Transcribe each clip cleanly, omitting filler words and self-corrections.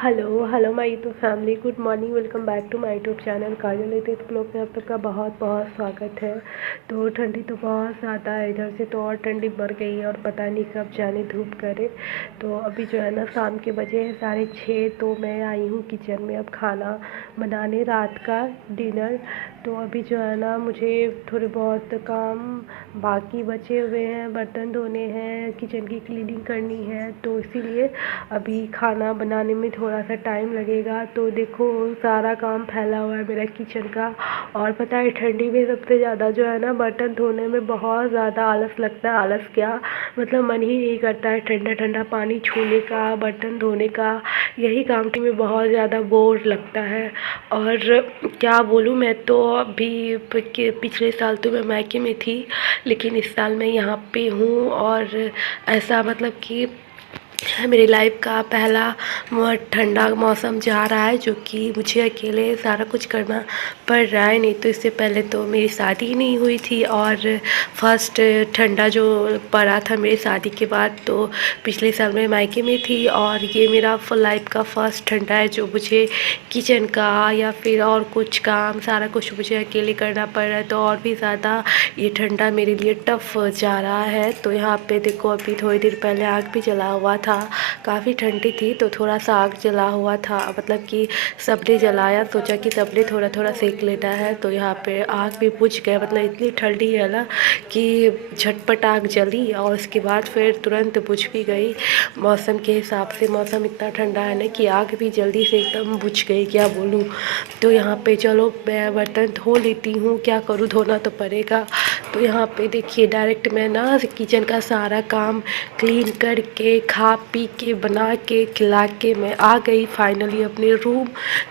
Hello hello my YouTube family, good morning, welcome back to my YouTube channel Kajal लेते blog में आप सबका बहुत बहुत स्वागत है। तो ठंडी तो बहुत ज़्यादा है, इधर से तो और ठंडी बढ़ गई है और पता नहीं कब जाने धूप करे। तो अभी जो है ना शाम के बजे हैं 6:30, तो मैं आई हूँ किचन में अब खाना बनाने, रात का डिनर। तो अभी जो है ना मुझे थोड़े बहुत काम बाकी बचे हुए हैं, बर्तन धोने हैं, किचन की क्लीनिंग करनी है, तो इसीलिए अभी खाना बनाने में थोड़ा सा टाइम लगेगा। तो देखो सारा काम फैला हुआ है मेरा किचन का। और पता है ठंडी में सबसे ज़्यादा जो है ना बर्तन धोने में बहुत ज़्यादा आलस लगता है। आलस क्या, मतलब मन ही नहीं करता है ठंडा ठंडा पानी छूने का, बर्तन धोने का। यही काम की में बहुत ज़्यादा बोर लगता है। और क्या बोलूँ, मैं तो अभी पिछले साल तो मैं मायके में थी, लेकिन इस साल मैं यहाँ पे हूँ। और ऐसा मतलब कि मेरी लाइफ का पहला ठंडा मौसम जा रहा है, जो कि मुझे अकेले सारा कुछ करना पड़ रहा है। नहीं तो इससे पहले तो मेरी शादी नहीं हुई थी, और फर्स्ट ठंडा जो पड़ा था मेरी शादी के बाद, तो पिछले साल मैं मायके में थी। और ये मेरा लाइफ का फर्स्ट ठंडा है जो मुझे किचन का या फिर और कुछ काम सारा कुछ मुझे अकेले करना पड़ रहा है। तो और भी ज़्यादा ये ठंडा मेरे लिए टफ़ जा रहा है। तो यहाँ पे देखो अभी थोड़ी देर पहले आग भी जला हुआ था, काफ़ी ठंडी थी तो थोड़ा सा आग जला हुआ था, मतलब कि सबने जलाया, सोचा कि सबने थोड़ा थोड़ा सेक लेना है। तो यहाँ पे आग भी बुझ गया, मतलब इतनी ठंडी है ना कि झटपट आग जली और उसके बाद फिर तुरंत बुझ भी गई। मौसम के हिसाब से मौसम इतना ठंडा है ना कि आग भी जल्दी से एकदम बुझ गई, क्या बोलूँ। तो यहाँ पे चलो मैं बर्तन धो लेती हूँ, क्या करूँ, धोना तो पड़ेगा। तो यहाँ पे देखिए डायरेक्ट मैं ना किचन का सारा काम क्लीन करके खा पी के बना के खिला के मैं आ गई फाइनली अपने रूम।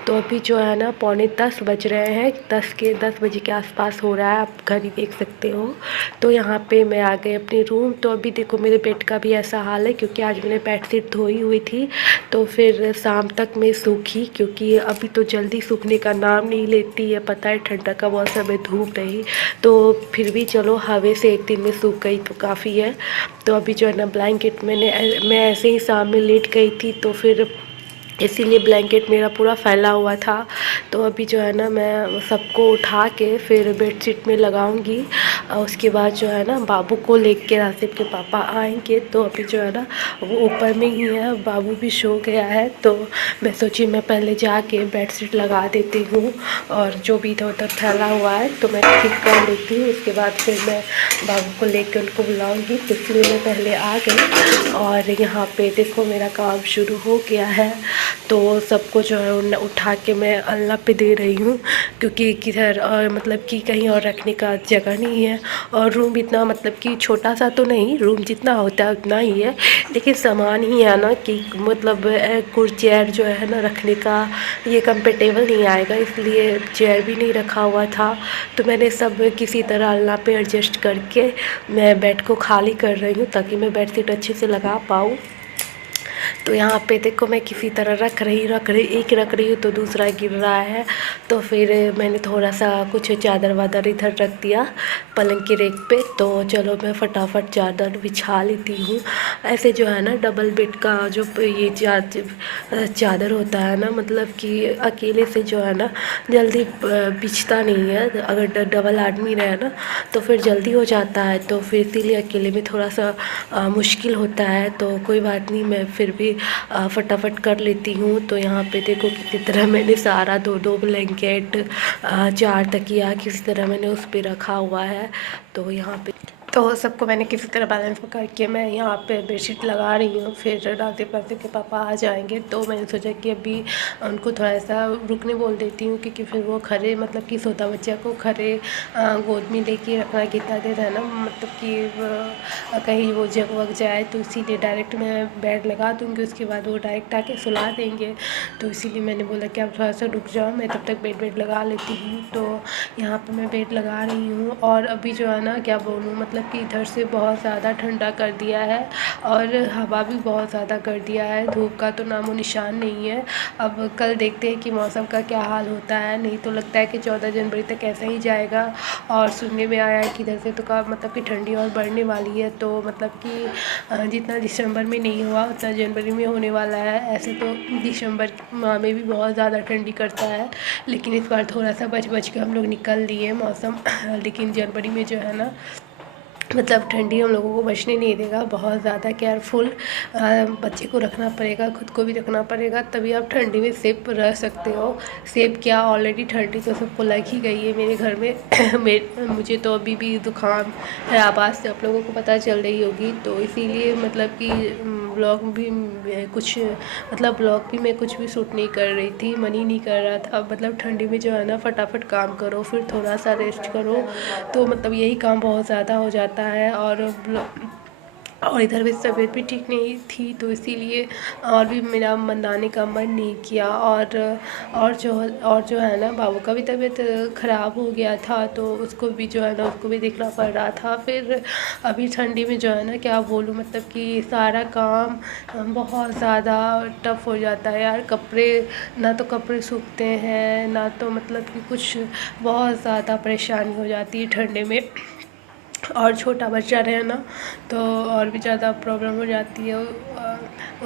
तो अभी जो है ना 9:45 बज रहे हैं, 10 बजे के आसपास हो रहा है, आप घर ही देख सकते हो। तो यहाँ पे मैं आ गई अपने रूम। तो अभी देखो मेरे बेड का भी ऐसा हाल है, क्योंकि आज मैंने बेडशीट धोई हुई थी तो फिर शाम तक में सूखी, क्योंकि अभी तो जल्दी सूखने का नाम नहीं लेती है। पता है ठंडा का मौसम है, धूप नहीं, तो फिर भी चलो हवा से एक दिन में सूख गई तो काफ़ी है। तो अभी जो है ना ब्लैंकेट मैं ऐसे ही शाम में लेट गई थी, तो फिर इसीलिए ब्लैंकेट मेरा पूरा फैला हुआ था। तो अभी जो है ना मैं सबको उठा के फिर बेडशीट में लगाऊंगी। और उसके बाद जो है ना बाबू को लेके रासिब के पापा आएंगे। तो अभी जो है ना वो ऊपर में ही है, बाबू भी सो गया है। तो मैं सोची मैं पहले जाके बेडशीट लगा देती हूँ, और जो भी इधर उधर फैला हुआ है तो मैं ठीक कर लेती हूँ। उसके बाद फिर मैं बाबू को लेकर उनको बुलाऊंगी, तो इसलिए मैं पहले आ गई। और यहाँ पे देखो मेरा काम शुरू हो गया है। तो सबको जो है उठा के मैं अल्लाह पे दे रही हूँ, क्योंकि किधर मतलब कि कहीं और रखने का जगह नहीं है। और रूम इतना मतलब कि छोटा सा तो नहीं, रूम जितना होता है उतना ही है, लेकिन सामान ही है ना कि मतलब कुछ चेयर जो है ना रखने का ये कंफर्टेबल नहीं आएगा, इसलिए चेयर भी नहीं रखा हुआ था। तो मैंने सब किसी तरह अल्लाह पे एडजस्ट करके मैं बेड को खाली कर रही हूँ, ताकि मैं बेडशीट अच्छे से लगा पाऊँ। तो यहाँ पे देखो मैं किसी तरह रख रही हूँ तो दूसरा गिर रहा है। तो फिर मैंने थोड़ा सा कुछ चादर वादर इधर रख दिया पलंग की रेक पे। तो चलो मैं फटाफट चादर बिछा लेती हूँ। ऐसे जो है ना डबल बेड का जो ये चादर होता है ना, मतलब कि अकेले से जो है ना जल्दी बिछता नहीं है। अगर डबल आदमी रहे ना तो फिर जल्दी हो जाता है, तो फिर इसीलिए अकेले में थोड़ा सा मुश्किल होता है। तो कोई बात नहीं, मैं फिर भी फटाफट कर लेती हूँ। तो यहाँ पे देखो किसी तरह मैंने सारा दो दो ब्लैंकेट 4 तकिया किसी तरह मैंने उस पर रखा हुआ है। तो यहाँ पे तो सबको मैंने किसी तरह बैलेंस करके मैं यहाँ पे बेडशीट लगा रही हूँ। फिर रातिब के पापा आ जाएंगे, तो मैंने सोचा कि अभी उनको थोड़ा सा रुकने बोल देती हूँ, क्योंकि फिर वो खरे मतलब कि सोता बच्चा को खरे गोद में लेके रखना कितना देर है ना, मतलब कि कहीं वो जग वग जाए, तो इसीलिए डायरेक्ट मैं बेड लगा दूँगी, उसके बाद वो डायरेक्ट आके सुला देंगे। तो इसीलिए मैंने बोला कि आप थोड़ा सा रुक जाओ, मैं तब तक बेड लगा लेती हूँ। तो यहाँ पर मैं बेड लगा रही हूँ। और अभी जो है ना क्या बोलूँ, मतलब मतलब कि इधर से बहुत ज़्यादा ठंडा कर दिया है और हवा भी बहुत ज़्यादा कर दिया है। धूप का तो नामो निशान नहीं है। अब कल देखते हैं कि मौसम का क्या हाल होता है। नहीं तो लगता है कि 14 जनवरी तक ऐसा ही जाएगा। और सुनने में आया है कि इधर से तो का मतलब कि ठंडी और बढ़ने वाली है। तो मतलब कि जितना दिसंबर में नहीं हुआ उतना जनवरी में होने वाला है। ऐसे तो दिसंबर माह में भी बहुत ज़्यादा ठंडी करता है, लेकिन इस बार थोड़ा सा बच के हम लोग निकल लिए मौसम। लेकिन जनवरी में जो है ना मतलब ठंडी हम लोगों को बचने नहीं देगा। बहुत ज़्यादा केयरफुल बच्चे को रखना पड़ेगा, खुद को भी रखना पड़ेगा, तभी आप ठंडी में सेफ रह सकते हो। सेफ क्या, ऑलरेडी ठंडी तो सबको लग ही गई है मेरे घर में। मुझे तो अभी भी ज़ुकाम है, आवाज़ से आप लोगों को पता चल रही होगी। तो इसीलिए मतलब कि ब्लॉग भी कुछ मतलब ब्लॉग भी मैं कुछ भी शूट नहीं कर रही थी, मन ही नहीं कर रहा था। मतलब ठंडी में जो है ना फटाफट काम करो, फिर थोड़ा सा रेस्ट करो, तो मतलब यही काम बहुत ज़्यादा हो जाता है। और इधर भी तबीयत भी ठीक नहीं थी, तो इसीलिए और भी मेरा मनाने का मन नहीं किया। और जो है ना बाबू का भी तबीयत ख़राब हो गया था, तो उसको भी जो है ना उसको भी देखना पड़ रहा था। फिर अभी ठंडी में जो है ना क्या बोलूँ, मतलब कि सारा काम बहुत ज़्यादा टफ हो जाता है यार। कपड़े ना तो कपड़े सूखते हैं, ना तो मतलब कि कुछ, बहुत ज़्यादा परेशानी हो जाती है ठंडे में। और छोटा बच्चा रहे ना तो और भी ज़्यादा प्रॉब्लम हो जाती है।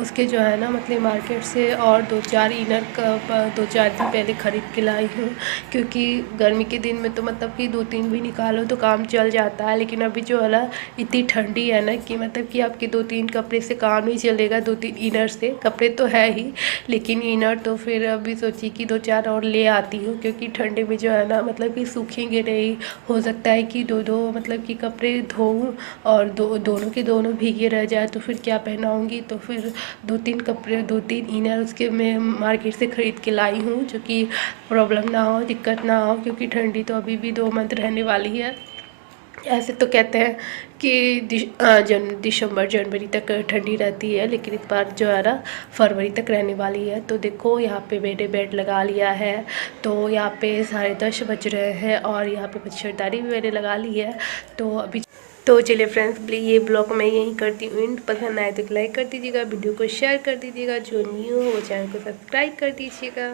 उसके जो है ना मतलब मार्केट से और 2-4 इनर का 2-4 दिन पहले ख़रीद के लाई हूँ, क्योंकि गर्मी के दिन में तो मतलब कि 2-3 भी निकालो तो काम चल जाता है। लेकिन अभी जो है ना इतनी ठंडी है ना कि मतलब कि आपके 2-3 कपड़े से काम नहीं चलेगा। 2-3 इनर से, कपड़े तो है ही लेकिन इनर तो फिर अभी सोची कि 2-4 और ले आती हूँ, क्योंकि ठंडे में जो है ना मतलब कि सूखेंगे नहीं। हो सकता है कि दो मतलब कि कपड़े धोऊँ और दोनों के दोनों भीगे रह जाए, तो फिर क्या पहनाऊँगी। तो फिर 2-3 कपड़े, 2-3 इनर उसके मैं मार्केट से ख़रीद के लाई हूँ, जो कि प्रॉब्लम ना हो, दिक्कत ना हो, क्योंकि ठंडी तो अभी भी 2 मंथ रहने वाली है। ऐसे तो कहते हैं कि दिसंबर जनवरी तक ठंडी रहती है, लेकिन इस बार जो है ना फरवरी तक रहने वाली है। तो देखो यहाँ पे मैंने बेड लगा लिया है, तो यहाँ पे 10:30 बज रहे हैं और यहाँ पे मच्छरदानी भी मैंने लगा ली है। तो चलिए फ्रेंड्स, ये ब्लॉग मैं यहीं करती हूँ। पसंद आए तो लाइक कर दीजिएगा, वीडियो को शेयर कर दीजिएगा, जो न्यू हो वो चैनल को सब्सक्राइब कर दीजिएगा।